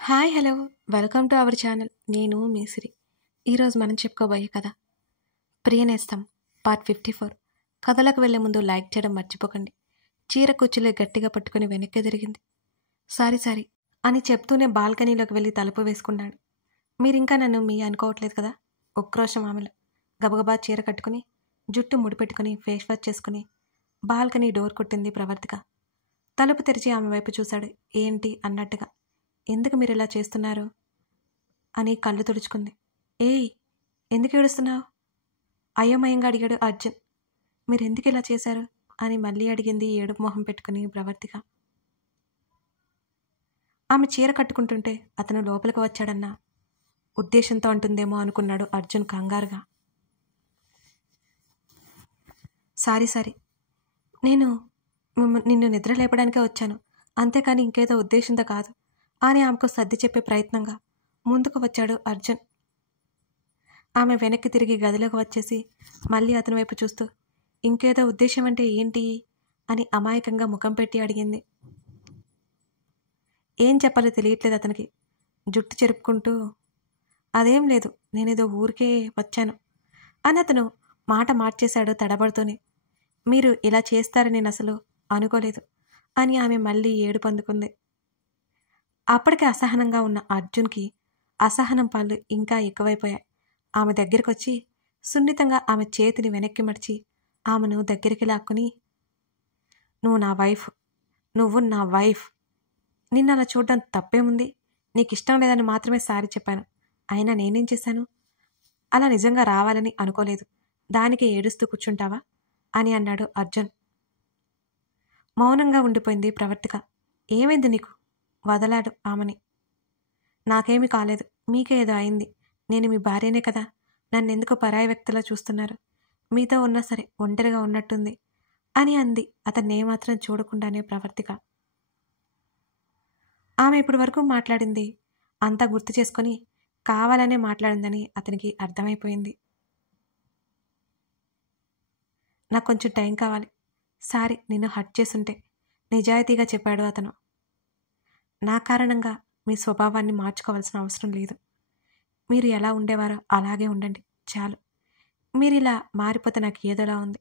Hi hello welcome to our channel. నేను మీ సిరి. ఈరోజు మనం చెప్పుకోబోయే కథ ప్రియనేస్తం పార్ట్ 54. కథలకు వెళ్లే ముందు లైక్ చేయడం మర్చిపోకండి. చీర కుచ్చులు గట్టిగా పట్టుకుని వెనక్కి తిరిగింది. సారీ అని చెప్తూనే బాల్కనీలోకి వెళ్ళి తలుపు వేసుకున్నాడు. మీరింకా నన్ను మీ అనుకోవట్లేదు కదా? ఉక్రోషం ఆమెలో. గబగబా చీర కట్టుకుని జుట్టు ముడిపెట్టుకుని ఫేస్ వాష్ చేసుకుని బాల్కనీ డోర్ కొట్టింది ప్రవర్తిక. తలుపు తెరిచి ఆమె వైపు చూశాడు. ఏంటి అన్నట్టుగా. ఎందుకు మీరు ఇలా చేస్తున్నారు అని కళ్ళు తుడుచుకుంది. ఏయ్, ఎందుకు ఏడుస్తున్నావు? అయోమయంగా అడిగాడు అర్జున్. మీరెందుకు ఇలా చేశారు అని మళ్ళీ అడిగింది ఏడుపు మొహం పెట్టుకుని ప్రవర్తిక. ఆమె చీర కట్టుకుంటుంటే అతను లోపలికి వచ్చాడన్న ఉద్దేశంతో అంటుందేమో అనుకున్నాడు అర్జున్ కంగారుగా. సారీ నేను నిన్ను నిద్ర లేపడానికే వచ్చాను, అంతేకాని ఇంకేదో ఉద్దేశంతో కాదు అని ఆమెకు సర్ది చెప్పే ప్రయత్నంగా ముందుకు వచ్చాడు అర్జున్. ఆమె వెనక్కి తిరిగి గదిలోకి వచ్చేసి మళ్ళీ అతని వైపు చూస్తూ ఇంకేదో ఉద్దేశం అంటే ఏంటి అని అమాయకంగా ముఖం పెట్టి అడిగింది. ఏం చెప్పాలో తెలియట్లేదు అతనికి. జుట్టు చెరుపుకుంటూ అదేం లేదు, నేనేదో ఊరికే వచ్చాను అని అతను మాట మార్చేశాడు తడబడుతూనే. మీరు ఇలా చేస్తారని నేను అసలు అనుకోలేదు అని ఆమె మళ్ళీ ఏడుపు అందుకుంది. అప్పటికే అసహనంగా ఉన్న అర్జున్కి అసహనం పళ్ళు ఇంకా ఎక్కువైపోయాయి. ఆమె దగ్గరికి వచ్చి సున్నితంగా ఆమె చేతిని వెనక్కి మడిచి ఆమెను దగ్గరికి లాక్కుని, నువ్వు నా వైఫ్, నిన్ను అలా చూడడం తప్పేముంది? నీకు ఇష్టం లేదని మాత్రమే సారీ చెప్పాను. అయినా నేనేం చేశాను? అలా నిజంగా రావాలని అనుకోలేదు. దానికి ఏడుస్తూ కూర్చుంటావా అని అన్నాడు అర్జున్. మౌనంగా ఉండిపోయింది ప్రవర్తిక. ఏమైంది నీకు? వదలాడు ఆమెని. నాకేమీ కాలేదు, మీకే ఏదో అయింది. నేను మీ భార్యనే కదా, నన్నెందుకు పరాయి వ్యక్తిలా చూస్తున్నారు? మీతో ఉన్నా సరే ఒంటరిగా ఉన్నట్టుంది అని అంది అతన్ని ఏమాత్రం చూడకుండానే ప్రవర్తిక. ఆమె ఇప్పటి వరకు మాట్లాడింది అంతా గుర్తు చేసుకొని కావాలనే మాట్లాడిందని అతనికి అర్థమైపోయింది. నాకు కొంచెం టైం కావాలి. సారీ నిన్ను హర్ట్ చేసుంటే, నిజాయితీగా చెప్పాడు అతను. నా కారణంగా మీ స్వభావాన్ని మార్చుకోవాల్సిన అవసరం లేదు. మీరు ఎలా ఉండేవారో అలాగే ఉండండి చాలు. మీరు ఇలా మారిపోతే నాకు ఏదోలా ఉంది.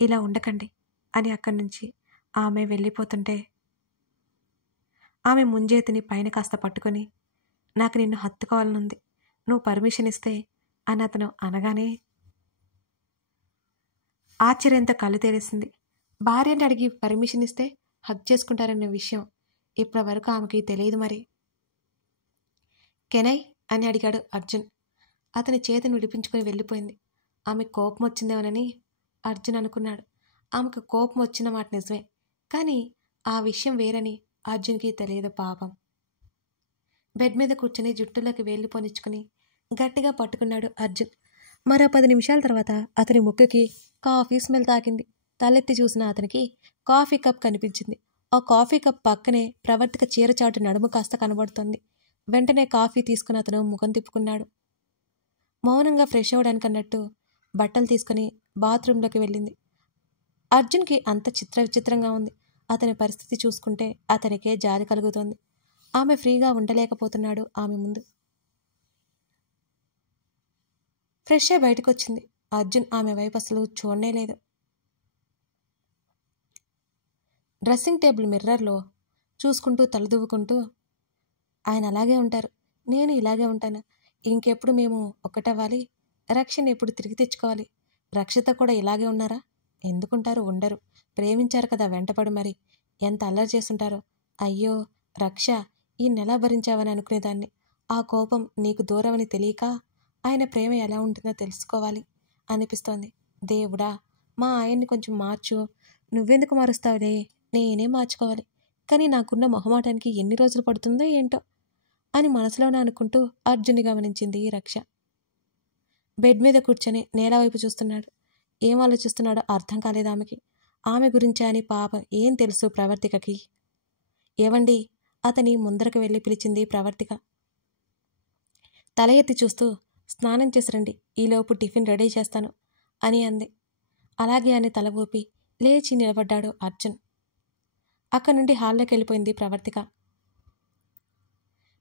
ఇలా ఉండకండి అని అక్కడి నుంచి ఆమె వెళ్ళిపోతుంటే ఆమె ముంజేతిని పైన కాస్త పట్టుకొని, నాకు నిన్ను హత్తుకోవాలనుంది, నువ్వు పర్మిషన్ ఇస్తే అని అతను అనగానే ఆశ్చర్యంతో కళ్ళు తెరిసింది. భార్యని అడిగి పర్మిషన్ ఇస్తే హక్ చేసుకుంటారనే విషయం ఇప్పటి వరకు ఆమెకి తెలియదు మరి. కెనై అని అడిగాడు అర్జున్. అతని చేతిని విడిపించుకొని వెళ్ళిపోయింది. ఆమె కోపం వచ్చిందేమోనని అర్జున్ అనుకున్నాడు. ఆమెకు కోపం వచ్చిన మాట నిజమే, కానీ ఆ విషయం వేరని అర్జున్కి తెలియదు పాపం. బెడ్ మీద కూర్చొని జుట్టులోకి వేళ్ళు పోనిచ్చుకుని గట్టిగా పట్టుకున్నాడు అర్జున్. మరో 10 నిమిషాల తర్వాత అతని ముక్కుకి కాఫీ స్మెల్ తాకింది. తలెత్తి చూసిన అతనికి కాఫీ కప్ కనిపించింది. ఆ కాఫీ కప్ పక్కనే ప్రవర్తిక చీరచాటు నడుము కాస్త కనబడుతోంది. వెంటనే కాఫీ తీసుకుని అతను ముఖం తిప్పుకున్నాడు. మౌనంగా ఫ్రెష్ అవ్వడానికి అన్నట్టు బట్టలు తీసుకుని బాత్రూంలోకి వెళ్ళింది. అర్జున్కి అంత విచిత్రంగా ఉంది. అతని పరిస్థితి చూసుకుంటే అతనికే జాలి కలుగుతోంది. ఆమె ఫ్రీగా ఉండలేకపోతున్నాడు ఆమె ముందు. ఫ్రెష్ అయి బయటకు వచ్చింది. అర్జున్ ఆమె వైపు అసలు చూడనేలేదు. డ్రెస్సింగ్ టేబుల్ మిర్రర్లో చూసుకుంటూ తలదువ్వుకుంటూ, ఆయన అలాగే ఉంటారు, నేను ఇలాగే ఉంటాను. ఇంకెప్పుడు మేము ఒక్కటవ్వాలి. రక్షని ఎప్పుడు తిరిగి తెచ్చుకోవాలి. రక్షిత కూడా ఇలాగే ఉన్నారా? ఎందుకుంటారు? ఉండరు. ప్రేమించారు కదా వెంటపడి మరి ఎంత అల్లరి చేస్తుంటారో. అయ్యో రక్ష, ఈ నెల భరించావని అనుకునేదాన్ని. ఆ కోపం నీకు దూరమని తెలియక ఆయన ప్రేమ ఎలా ఉంటుందో తెలుసుకోవాలి అనిపిస్తోంది. దేవుడా, మా ఆయన్ని కొంచెం మార్చు. నువ్వెందుకు మారుస్తావులే, నేనే మార్చుకోవాలి. కానీ నాకున్న మొహమాటానికి ఎన్ని రోజులు పడుతుందో ఏంటో అని మనసులోనే అనుకుంటూ అర్జున్ని గమనించింది రక్ష. బెడ్ మీద కూర్చొని నేల వైపు చూస్తున్నాడు. ఏం ఆలోచిస్తున్నాడో అర్థం కాలేదు ఆమెకి. ఆమె గురించే అని పాపం ఏం తెలుసు ప్రవర్తికకి. ఏవండి, అతని ముందరకు వెళ్ళి పిలిచింది ప్రవర్తిక. తల ఎత్తి చూస్తూ, స్నానం చేసి రండి, ఈలోపు టిఫిన్ రెడీ చేస్తాను అని అంది. అలాగే అని తల ఊపి లేచి నిలబడ్డాడు అర్జున్. అక్కడి నుండి హాల్లోకి వెళ్ళిపోయింది ప్రవర్తిక.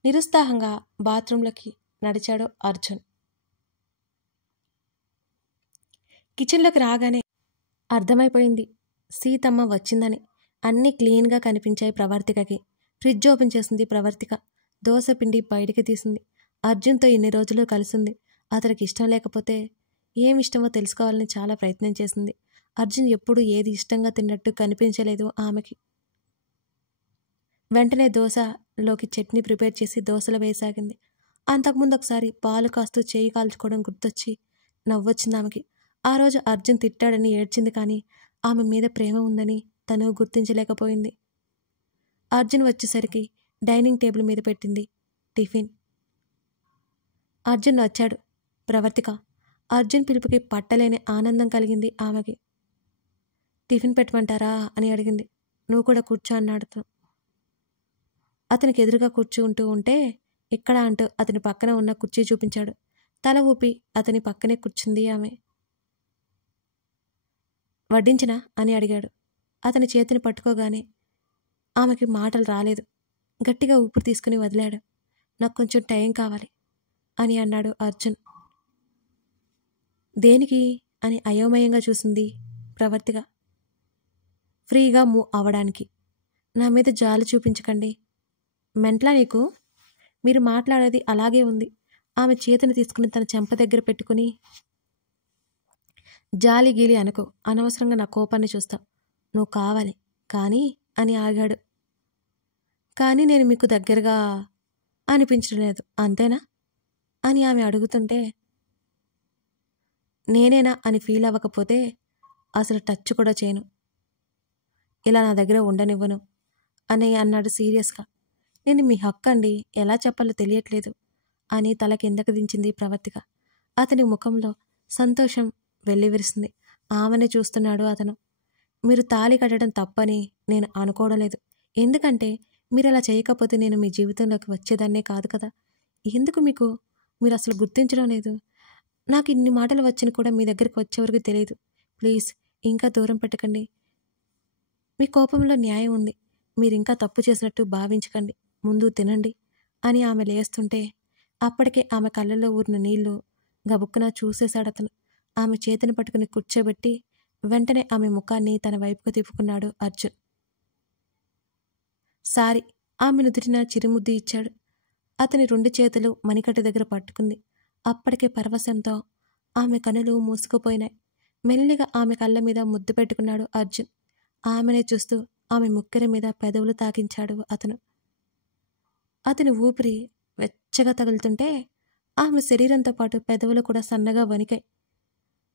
నిరుత్సాహంగా బాత్రూంలోకి నడిచాడు అర్జున్. కిచెన్లోకి రాగానే అర్థమైపోయింది సీతమ్మ వచ్చిందని. అన్నీ క్లీన్గా కనిపించాయి ప్రవర్తికకి. ఫ్రిడ్జ్ ఓపెన్ చేసింది ప్రవర్తిక. దోశ పిండి బయటికి తీసింది. అర్జున్తో ఇన్ని రోజులు కలిసింది. అతనికి ఇష్టం లేకపోతే ఏమిష్టమో తెలుసుకోవాలని చాలా ప్రయత్నం చేసింది. అర్జున్ ఎప్పుడు ఏది ఇష్టంగా తిన్నట్టు కనిపించలేదు ఆమెకి. వెంటనే దోశలోకి చట్నీ ప్రిపేర్ చేసి దోశలు వేసాగింది. అంతకుముందు ఒకసారి పాలు కాస్తూ చేయి కాల్చుకోవడం గుర్తొచ్చి నవ్వొచ్చింది ఆమెకి. ఆ రోజు అర్జున్ తిట్టాడని ఏడ్చింది, కానీ ఆమె మీద ప్రేమ ఉందని తను గుర్తించలేకపోయింది. అర్జున్ వచ్చేసరికి డైనింగ్ టేబుల్ మీద పెట్టింది టిఫిన్. అర్జున్ వచ్చాడు. ప్రవర్తిక అర్జున్ పిలుపుకి పట్టలేని ఆనందం కలిగింది ఆమెకి. టిఫిన్ పెట్టమంటారా అని అడిగింది. నువ్వు కూడా కూర్చో అన్నాడు అతను. అతనికి ఎదురుగా కూర్చుంటూ ఉంటే ఇక్కడ అంటూ అతని పక్కన ఉన్న కుర్చీ చూపించాడు. తల ఊపి అతని పక్కనే కూర్చుంది ఆమె. వడ్డించినా అని అడిగాడు. అతని చేతిని పట్టుకోగానే ఆమెకి మాటలు రాలేదు. గట్టిగా ఊపిరి తీసుకుని వదిలాడు. నాకు కొంచెం టైం కావాలి అని అన్నాడు అర్జున్. దేనికి అని అయోమయంగా చూసింది ప్రవర్తిక. ఫ్రీగా మూవ్ అవ్వడానికి. నా మీద జాలి చూపించకండి. మెంట్లా నీకు? మీరు మాట్లాడేది అలాగే ఉంది. ఆమె చేతిని తీసుకుని తన చెంప దగ్గర పెట్టుకుని, జాలి గీలి అనుకో, అనవసరంగా నా కోపాన్ని చూస్తావు. నువ్వు కావాలి కానీ అని ఆగాడు. కానీ నేను మీకు దగ్గరగా అనిపించడం లేదు అంతేనా అని ఆమె అడుగుతుంటే, నేనేనా అని ఫీల్ అవ్వకపోతే అసలు టచ్ కూడా చేయను, ఇలా నా దగ్గర ఉండనివ్వను అని అన్నాడు సీరియస్గా. నేను మీ హక్కు అండి, ఎలా చెప్పాలో తెలియట్లేదు అని తల కిందకు దించింది ప్రవర్తిక. అతని ముఖంలో సంతోషం వెల్లివిరిసింది. ఆమెనే చూస్తున్నాడు అతను. మీరు తాళి కట్టడం తప్పని నేను అనుకోవడం లేదు. ఎందుకంటే మీరు అలా చేయకపోతే నేను మీ జీవితంలోకి వచ్చేదాన్నే కాదు కదా. ఎందుకు మీరు అసలు గుర్తించడం లేదు? నాకు ఇన్ని మాటలు వచ్చిన కూడా మీ దగ్గరికి వచ్చేవరకు తెలియదు. ప్లీజ్ ఇంకా దూరం పెట్టకండి. మీ కోపంలో న్యాయం ఉంది. మీరు ఇంకా తప్పు చేసినట్టు భావించకండి. ముందు తినండి అని ఆమె లేస్తుంటే అప్పటికే ఆమె కళ్ళల్లో ఊరిన నీళ్లు గబుక్కున చూసేశాడతను. ఆమె చేతిని పట్టుకుని కూర్చోబెట్టి వెంటనే ఆమె ముఖాన్ని తన వైపుకు తిప్పుకున్నాడు అర్జున్. సారీ ఆమె నుదుటిన చిరుముద్దు ఇచ్చాడు. అతని 2 చేతులు మణికట్టు దగ్గర పట్టుకుంది. అప్పటికే పరవశంతో ఆమె కనులు మూసుకుపోయినాయి. మెల్లిగా ఆమె కళ్ళ మీద ముద్దు పెట్టుకున్నాడు అర్జున్. ఆమెనే చూస్తూ ఆమె ముక్కెర మీద పెదవులు తాకించాడు అతను. అతని ఊపిరి వెచ్చగా తగులుతుంటే ఆమె శరీరంతో పాటు పెదవులు కూడా సన్నగా వణికాయి.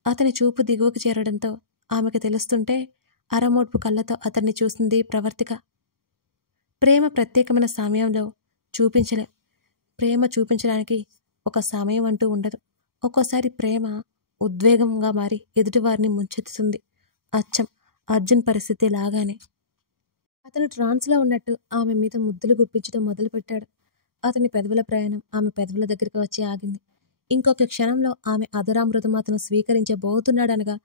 అతని చూపు దిగువకు చేరడంతో ఆమెకు తెలుస్తుంటే అరమోడ్పు కళ్ళతో అతన్ని చూసింది ప్రవర్తిక. ప్రేమ ప్రత్యేకమైన సమయంలో చూపించలే. ప్రేమ చూపించడానికి ఒక సమయం అంటూ ఉండదు. ఒక్కోసారి ప్రేమ ఉద్వేగంగా మారి ఎదుటివారిని ముంచెత్తుతుంది. అచ్చం అర్జున్ పరిస్థితి లాగానే. అతను ట్రాన్స్లో ఉన్నట్టు ఆమె మీద ముద్దులు గుప్పించడం మొదలుపెట్టాడు. అతని పెదవుల ప్రయాణం ఆమె పెదవుల దగ్గరికి వచ్చి ఆగింది. ఇంకొక క్షణంలో ఆమె అధరామృతం అతను స్వీకరించబోతున్నాడనగా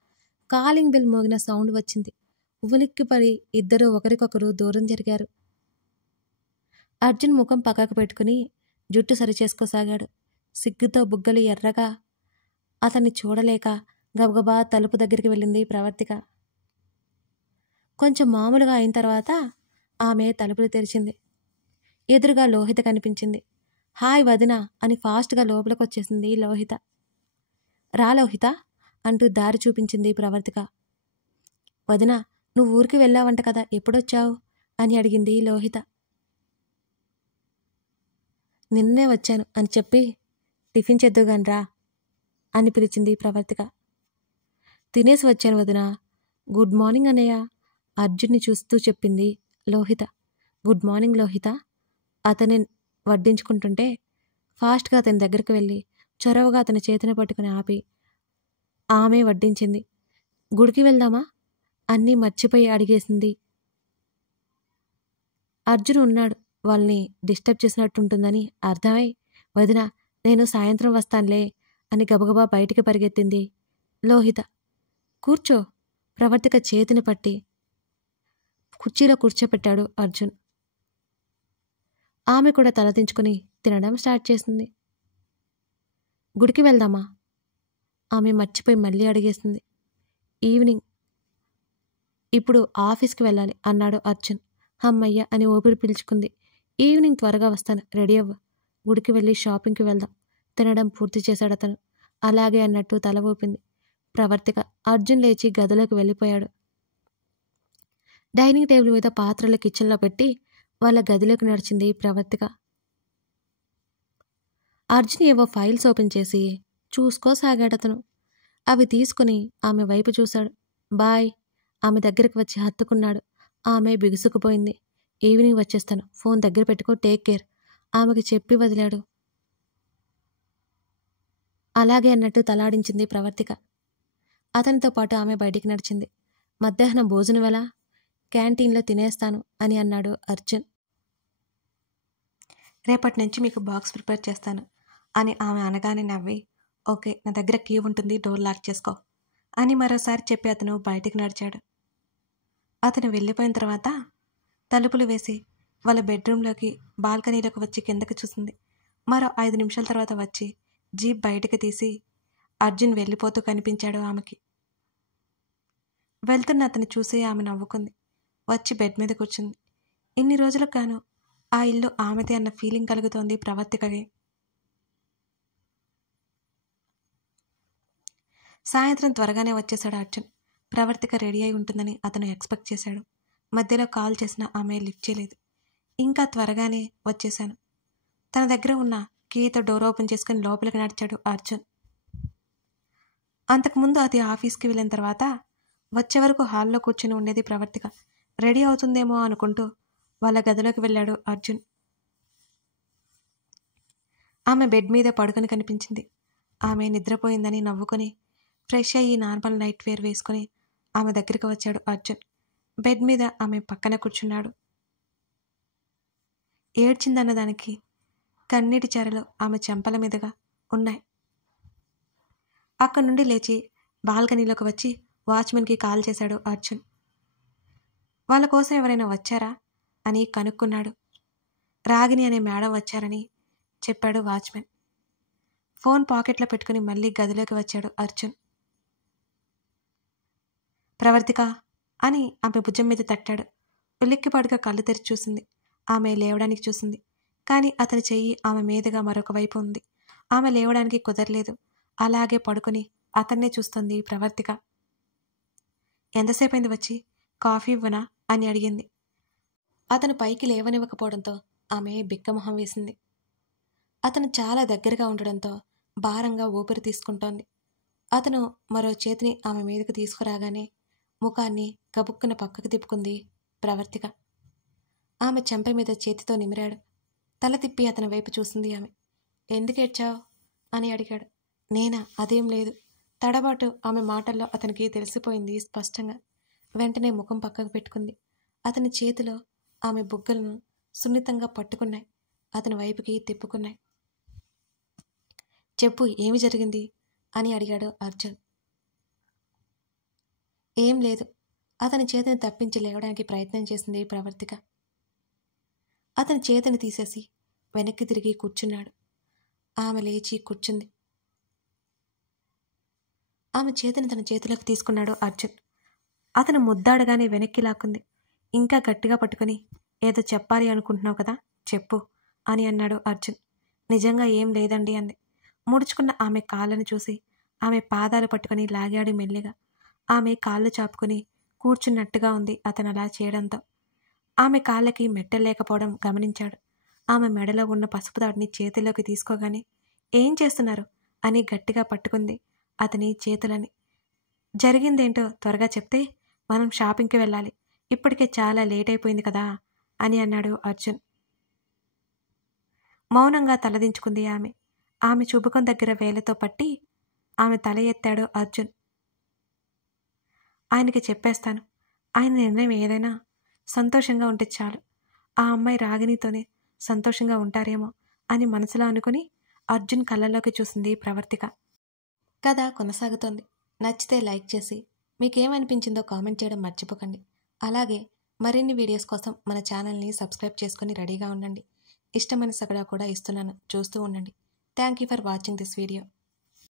కాలింగ్ బెల్ మోగిన సౌండ్ వచ్చింది. ఉలిక్కిపడి ఇద్దరూ ఒకరికొకరు దూరం జరిగారు. అర్జున్ ముఖం పక్కకు పెట్టుకుని జుట్టు సరిచేసుకోసాగాడు. సిగ్గుతో బుగ్గలు ఎర్రగా అతన్ని చూడలేక గబగబా తలుపు దగ్గరికి వెళ్ళింది ప్రవర్తిక. కొంచెం మామూలుగా అయిన తర్వాత ఆమె తలుపులు తెరిచింది. ఎదురుగా లోహిత కనిపించింది. హాయ్ వదినా అని ఫాస్ట్గా లోపలికొచ్చేసింది లోహిత. రా లోహిత అంటూ దారి చూపించింది ప్రవర్తిక. వదినా నువ్వు ఊరికి వెళ్ళావంట కదా, ఎప్పుడొచ్చావు అని అడిగింది లోహిత. నిన్నే వచ్చాను అని చెప్పి టిఫిన్ చేద్దుగాని రా అని పిలిచింది ప్రవర్తిక. తినేసి వచ్చాను వదినా. గుడ్ మార్నింగ్ అన్నయ్య అర్జున్ని చూస్తూ చెప్పింది లోహిత. Good morning Lohitha. అతన్ని వడ్డించుకుంటుంటే ఫాస్ట్గా అతని దగ్గరికి వెళ్ళి చొరవగా అతని చేతిని పట్టుకుని ఆపి ఆమె వడ్డించింది. గుడికి వెళ్దామా అన్నీ మర్చిపోయి అడిగేసింది. అర్జున్ ఉన్నాడు, వాళ్ళని డిస్టర్బ్ చేసినట్టుంటుందని అర్థమై వదినా నేను సాయంత్రం వస్తానులే అని గబగబా బయటికి పరిగెత్తింది లోహిత. కూర్చో ప్రవర్తిక చేతిని పట్టి కుర్చీలో కూర్చోపెట్టాడు అర్జున్. ఆమె కూడా తలదించుకుని తినడం స్టార్ట్ చేసింది. గుడికి వెళ్దామా? ఆమె మర్చిపోయి మళ్ళీ అడిగేసింది. ఈవినింగ్. ఇప్పుడు ఆఫీస్కి వెళ్ళాలి అన్నాడు అర్జున్. అమ్మయ్య అని ఊపిరి పీల్చుకుంది. ఈవినింగ్ త్వరగా వస్తాను, రెడీ అవ్వు. గుడికి వెళ్ళి షాపింగ్కి వెళ్దాం. తినడం పూర్తి చేశాడు అతను. అలాగే అన్నట్టు తల ఊపింది ప్రవర్తిక. అర్జున్ లేచి గదిలోకి వెళ్ళిపోయాడు. డైనింగ్ టేబుల్ మీద పాత్రలు కిచెన్లో పెట్టి వాళ్ళ గదిలోకి నడిచింది ప్రవర్తిక. అర్జున్ ఏవో ఫైల్స్ ఓపెన్ చేసి చూసుకోసాగాడతను. అవి తీసుకుని ఆమె వైపు చూశాడు. బాయ్. ఆమె దగ్గరికి వచ్చి హత్తుకున్నాడు. ఆమె బిగుసుకుపోయింది. ఈవినింగ్ వచ్చేస్తాను, ఫోన్ దగ్గర పెట్టుకో, టేక్ కేర్ ఆమెకి చెప్పి వదిలాడు. అలాగే అన్నట్టు తలాడించింది ప్రవర్తిక. అతనితో పాటు ఆమె బయటికి నడిచింది. మధ్యాహ్నం భోజనం ఎలా? క్యాంటీన్లో తినేస్తాను అని అన్నాడు అర్జున్. రేపటి నుంచి మీకు బాక్స్ ప్రిపేర్ చేస్తాను అని ఆమె అనగానే నవ్వి, ఓకే, నా దగ్గర కీ ఉంటుంది, డోర్ లాక్ చేసుకో అని మరోసారి చెప్పి అతను బయటికి నడిచాడు. అతను వెళ్ళిపోయిన తర్వాత తలుపులు వేసి వాళ్ళ బెడ్రూమ్లోకి బాల్కనీలోకి వచ్చి కిందకి చూసింది. మరో 5 నిమిషాల తర్వాత వచ్చి జీప్ బయటకు తీసి అర్జున్ వెళ్ళిపోతూ కనిపించాడు ఆమెకి. వెళ్తున్న అతను చూసి ఆమె నవ్వుకుంది. వచ్చి బెడ్ మీద కూర్చుంది. ఇన్ని రోజులకు గాను ఆ ఇల్లు ఆమెదే అన్న ఫీలింగ్ కలుగుతోంది ప్రవర్తికకి. సాయంత్రం త్వరగానే వచ్చేశాడు అర్జున్. ప్రవర్తిక రెడీ అయి ఉంటుందని అతను ఎక్స్పెక్ట్ చేశాడు. మధ్యలో కాల్ చేసినా ఆమె లిఫ్ట్ చేయలేదు. ఇంకా త్వరగానే వచ్చేశాను. తన దగ్గర ఉన్న కీతో డోర్ ఓపెన్ చేసుకుని లోపలికి నడిచాడు అర్జున్. అంతకుముందు అది ఆఫీస్కి వెళ్ళిన తర్వాత వచ్చే వరకు హాల్లో కూర్చుని ఉండేది ప్రవర్తిక. రెడీ అవుతుందేమో అనుకుంటూ వాళ్ళ గదిలోకి వెళ్ళాడు అర్జున్. ఆమె బెడ్ మీద పడుకుని కనిపించింది. ఆమె నిద్రపోయిందని నవ్వుకొని ఫ్రెష్ అయ్యి నార్మల్ నైట్ వేర్ వేసుకుని ఆమె దగ్గరికి వచ్చాడు అర్జున్. బెడ్ మీద ఆమె పక్కన కూర్చున్నాడు. ఏడ్చిందన్నదానికి కన్నీటి చెరలు ఆమె చెంపల మీదుగా ఉన్నాయి. అక్కడి నుండి లేచి బాల్కనీలోకి వచ్చి వాచ్మెన్కి కాల్ చేశాడు అర్జున్. వాళ్ళ కోసం ఎవరైనా వచ్చారా అని కనుక్కున్నాడు. రాగిని అనే మేడం వచ్చారని చెప్పాడు వాచ్మెన్. ఫోన్ పాకెట్లో పెట్టుకుని మళ్ళీ గదిలోకి వచ్చాడు అర్జున్. ప్రవర్తిక అని ఆమె భుజం మీద తట్టాడు. ఉలిక్కిపాటుగా కళ్ళు తెరిచి చూసింది. ఆమె లేవడానికి చూసింది. కానీ అతని చెయ్యి ఆమె మీదుగా మరొక వైపు ఉంది. ఆమె లేవడానికి కుదరలేదు. అలాగే పడుకుని అతన్నే చూస్తుంది ప్రవర్తిక. ఎంతసేపైంది వచ్చి? కాఫీ ఇవ్వనా అని అడిగింది. అతను పైకి లేవనివ్వకపోవడంతో ఆమె బిక్కమొహం వేసింది. అతను చాలా దగ్గరగా ఉండడంతో భారంగా ఊపిరి తీసుకుంటోంది. అతను మరో చేతిని ఆమె మీదకు తీసుకురాగానే ముఖాన్ని గబుక్కున పక్కకు తిప్పుకుంది ప్రవర్తిక. ఆమె చెంప మీద చేతితో నిమిరాడు. తల తిప్పి అతని వైపు చూసింది ఆమె. ఎందుకు ఏడ్చావు అని అడిగాడు. నేనా? అదేం లేదు. తడబాటు ఆమె మాటల్లో అతనికి తెలిసిపోయింది స్పష్టంగా. వెంటనే ముఖం పక్కకు పెట్టుకుంది. అతని చేతిలో ఆమె బుగ్గలను సున్నితంగా పట్టుకున్నాయి. అతని వైపుకి తిప్పుకున్నాయి. చెప్పు, ఏమి జరిగింది అని అడిగాడు అర్జున్. ఏం లేదు. అతని చేతిని తప్పించి లేవడానికి ప్రయత్నం చేసింది ప్రవర్తిక. అతని చేతిని తీసేసి వెనక్కి తిరిగి కూర్చున్నాడు. ఆమె లేచి కూర్చుంది. ఆమె చేతిని తన చేతిలోకి తీసుకున్నాడు అర్జున్. అతను ముద్దాడగానే వెనక్కి లాక్కుంది. ఇంకా గట్టిగా పట్టుకుని, ఏదో చెప్పాలి అనుకుంటున్నావు కదా, చెప్పు అని అన్నాడు అర్జున్. నిజంగా ఏం లేదండి అంది. ముడుచుకున్న ఆమె కాళ్ళను చూసి ఆమె పాదాలు పట్టుకుని లాగాడు మెల్లిగా. ఆమె కాళ్ళు చాపుకుని కూర్చున్నట్టుగా ఉంది అతను అలా చేయడంతో. ఆమె కాళ్ళకి మెట్టలు లేకపోవడం గమనించాడు. ఆమె మెడలో ఉన్న పసుపు తాడుని చేతిలోకి తీసుకోగానే ఏం చేస్తున్నారు అని గట్టిగా పట్టుకుంది అతని చేతులని. జరిగిందేంటో త్వరగా చెప్తే మనం షాపింగ్కి వెళ్ళాలి, ఇప్పటికే చాలా లేట్ అయిపోయింది కదా అని అన్నాడు అర్జున్. మౌనంగా తలదించుకుంది ఆమె. ఆమె చుబుకం దగ్గర వేలతో పట్టి ఆమె తల ఎత్తాడు అర్జున్. ఆయనకి చెప్పేస్తాను. ఆయన నిర్ణయం ఏదైనా సంతోషంగా ఉంటే చాలు. ఆ అమ్మాయి రాగినితోనే సంతోషంగా ఉంటారేమో అని మనసులో అనుకుని అర్జున్ కళ్ళల్లోకి చూసింది ప్రవర్తిక. కథ కొనసాగుతోంది. నచ్చితే లైక్ చేసి మీకేమనిపించిందో కామెంట్ చేయడం మర్చిపోకండి. అలాగే మరిన్ని వీడియోస్ కోసం మన ఛానల్ని సబ్స్క్రైబ్ చేసుకొని రెడీగా ఉండండి. ఇష్టమైన సగడా కూడా ఇస్తున్నాను, చూస్తూ ఉండండి. Thank you for watching this video.